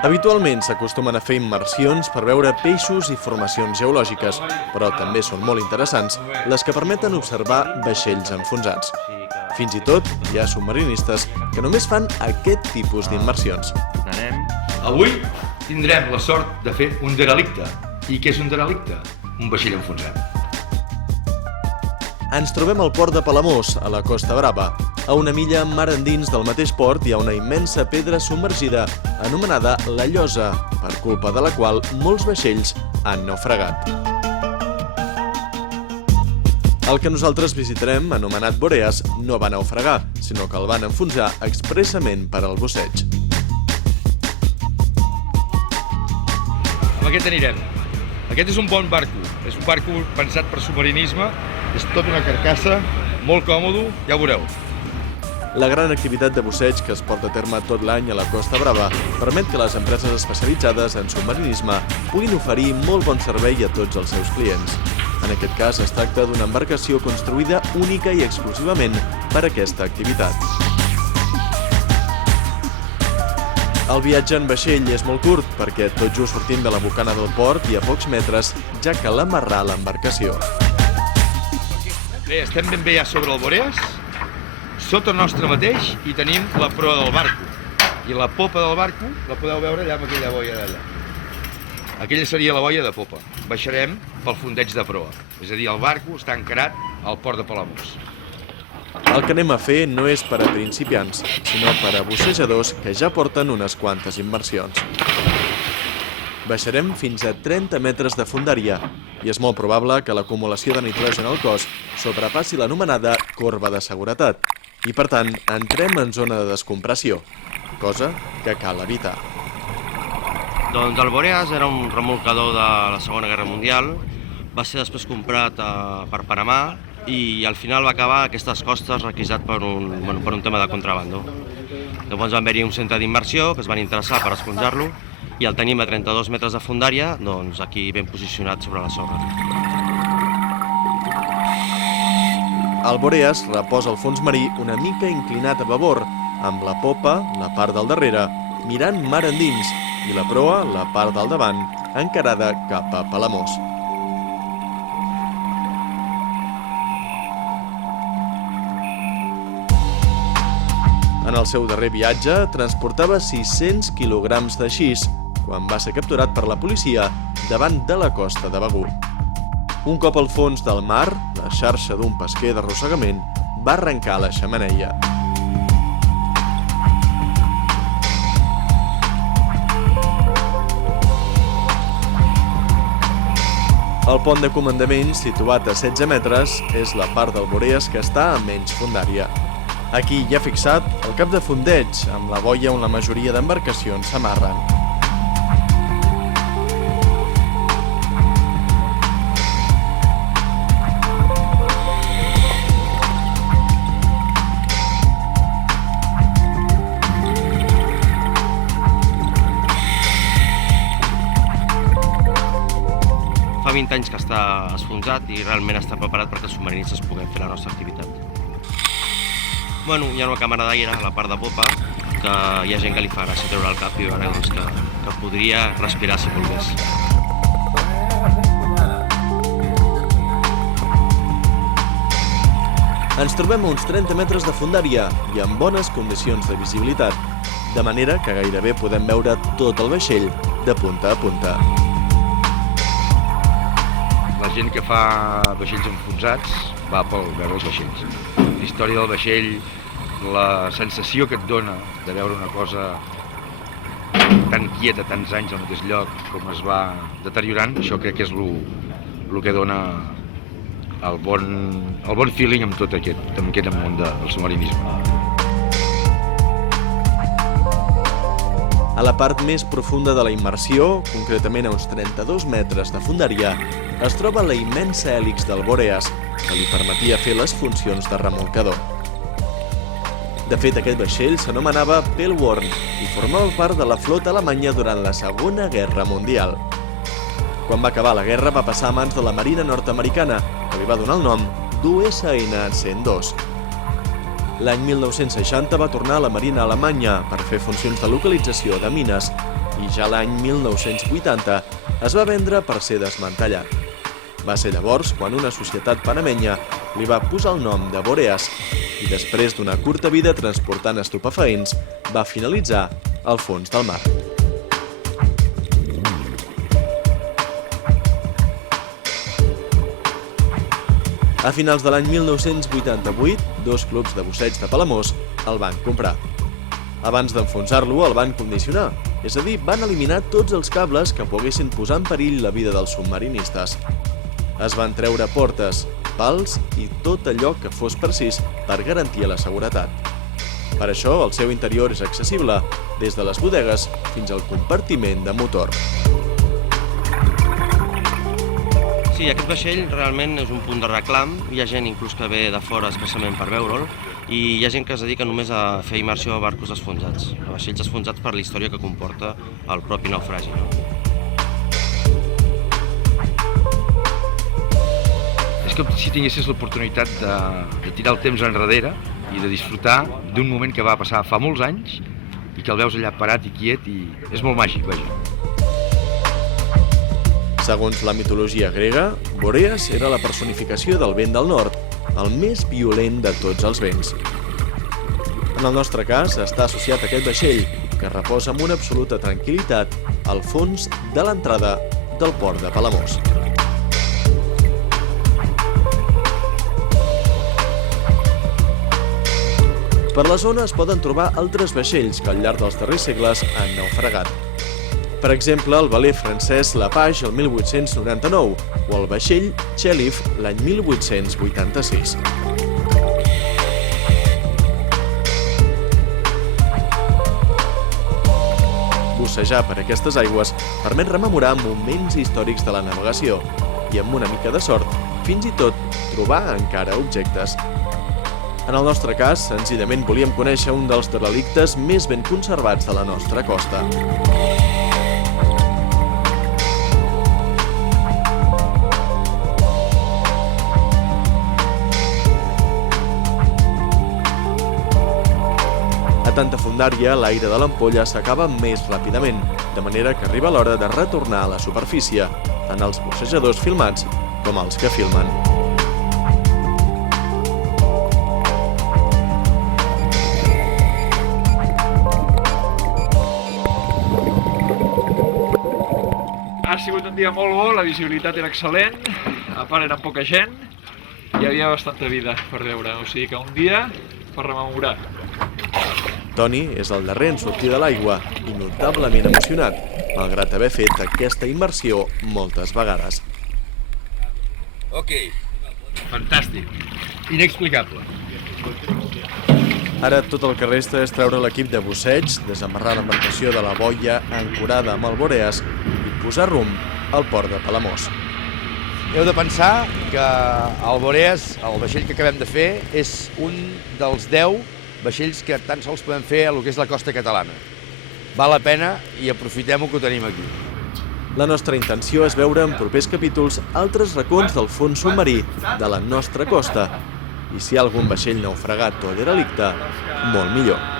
Habitualment s'acostumen a fer immersions per veure peixos i formacions geològiques, però també són molt interessants les que permeten observar vaixells enfonsats. Fins i tot hi ha submarinistes que només fan aquest tipus d'immersions. Avui tindrem la sort de fer un derelicte. I què és un derelicte? Un vaixell enfonsat. Ens trobem al port de Palamós, a la Costa Brava. A una milla mar endins del mateix port hi ha una immensa pedra submergida anomenada la Llosa, per culpa de la qual molts vaixells han naufragat. El que nosaltres visitarem, anomenat Boreas, no va naufragar, sinó que el van enfonsar expressament per al busseig. Amb aquest anirem. Aquest és un bon barco. És un barco pensat per submarinisme. És tota una carcassa, molt còmode, ja ho veureu. La gran activitat de busseig que es porta a terme tot l'any a la Costa Brava permet que les empreses especialitzades en submarinisme puguin oferir molt bon servei a tots els seus clients. En aquest cas es tracta d'una embarcació construïda única i exclusivament per a aquesta activitat. El viatge en vaixell és molt curt perquè tot just sortim de la bocana del port i a pocs metres ja cal amarrar l'embarcació. Bé, estem ben bé ja sobre el Boreas, sota nostre mateix, i tenim la proa del barco. I la popa del barco la podeu veure allà amb aquella boia d'allà. Aquella seria la boia de popa. Baixarem pel fondeig de proa. És a dir, el barco està encarat al port de Palamós. El que anem a fer no és per a principiants, sinó per a bussejadors que ja porten unes quantes immersions. Baixarem fins a 30 metres de fondària i és molt probable que l'acumulació de nitrogen al cos sobrepassi l'anomenada corba de seguretat i, per tant, entrem en zona de descompressió, cosa que cal evitar. Doncs el Boreas era un remolcador de la Segona Guerra Mundial, va ser després comprat per Panamà i al final va acabar a aquestes costes requisat per un tema de contrabando. Llavors va haver-hi un centre d'immersió que es van interessar per esponjar-lo i el tenim a 32 metres de fondària, doncs aquí ben posicionat sobre la sorra. El Boreas reposa al fons marí una mica inclinat a babord, amb la popa, la part del darrere, mirant mar endins, i la proa, la part del davant, encarada cap a Palamós. En el seu darrer viatge transportava 600 quilograms de xis, quan va ser capturat per la policia davant de la costa de Begur. Un cop al fons del mar, la xarxa d'un pesquer d'arrossegament va arrencar la xemeneia. El pont de comandament, situat a 16 metres, és la part del Boreas que està a menys fondària. Aquí hi ha fixat el cap de fondeig, amb la boia on la majoria d'embarcacions s'amarren. Fa 20 anys que està esfonsat i realment està preparat perquè els submarinistes puguem fer la nostra activitat. Hi ha una càmera d'aire a la part de popa que hi ha gent que li fa gràcia treure el cap i veure que podria respirar si volgués. Ens trobem a uns 30 metres de fondària i amb bones condicions de visibilitat, de manera que gairebé podem veure tot el vaixell de punta a punta. La gent que fa vaixells enfonsats va per veure els vaixells. La història del vaixell, la sensació que et dona de veure una cosa tan quieta, tants anys al mateix lloc, com es va deteriorant, això crec que és el que dona el bon feeling amb tot aquest món del submarinisme. A la part més profunda de la immersió, concretament a uns 32 metres de fondària, es troba la immensa hèlix del Boreas, que li permetia fer les funcions de remolcador. De fet, aquest vaixell s'anomenava Pellworm i formava part de la flota alemanya durant la Segona Guerra Mundial. Quan va acabar la guerra va passar a mans de la Marina nord-americana, que li va donar el nom d'USN 102. L'any 1960 va tornar a la Marina alemanya per fer funcions de localització de mines i ja l'any 1980 es va vendre per ser desmantellat. Va ser llavors quan una societat panamenya li va posar el nom de Boreas i després d'una curta vida transportant estupefaents va finalitzar al fons del mar. A finals de l'any 1988, dos clubs de busseig de Palamós el van comprar. Abans d'enfonsar-lo el van condicionar, és a dir, van eliminar tots els cables que poguessin posar en perill la vida dels submarinistes. Es van treure portes, pals i tot allò que fos precís per garantir la seguretat. Per això, el seu interior és accessible, des de les bodegues fins al compartiment de motor. Sí, aquest vaixell realment és un punt de reclam. Hi ha gent inclús que ve de fora especialment per veure'l i hi ha gent que es dedica només a fer immersió a barcos esfonsats, a vaixells esfonsats per la història que comporta el propi naufragi. És com si tinguessis l'oportunitat de tirar el temps enrere i de disfrutar d'un moment que va passar fa molts anys i que el veus allà parat i quiet i és molt màgic, vaja. Segons la mitologia grega, Boreas era la personificació del vent del nord, el més violent de tots els vents. En el nostre cas, està associat a aquest vaixell, que reposa amb una absoluta tranquil·litat al fons de l'entrada del port de Palamós. Per la zona es poden trobar altres vaixells que al llarg dels darrers segles han naufragat. Per exemple, el veler francès La Page el 1899 o el vaixell Chelif l'any 1886. Bussejar per aquestes aigües permet rememorar moments històrics de la navegació i, amb una mica de sort, fins i tot trobar encara objectes. En el nostre cas, senzillament volíem conèixer un dels derelictes més ben conservats de la nostra costa. A tanta fondària, l'aire de l'ampolla s'acaba més ràpidament, de manera que arriba l'hora de retornar a la superfície, tant els bussejadors filmats com els que filmen. Ha sigut un dia molt bo, la visibilitat era excel·lent, a part era poca gent, hi havia bastanta vida per veure, o sigui que un dia per rememorar. Toni és el darrer en sortir de l'aigua i notablement emocionat, malgrat haver fet aquesta immersió moltes vegades. Ok, fantàstic, inexplicable. Ara tot el que resta és treure l'equip de busseig, desamarrar l'embarcació de la boia ancorada amb el Boreas i posar rumb al port de Palamós. Heu de pensar que el Boreas, el vaixell que acabem de fer, és un dels 10 vaixells que tan sols podem fer a lo que és la costa catalana. Val la pena i aprofitem-ho que ho tenim aquí. La nostra intenció és veure en propers capítols altres racons del fons submarí de la nostra costa. I si hi ha algun vaixell naufragat o derelicte, molt millor.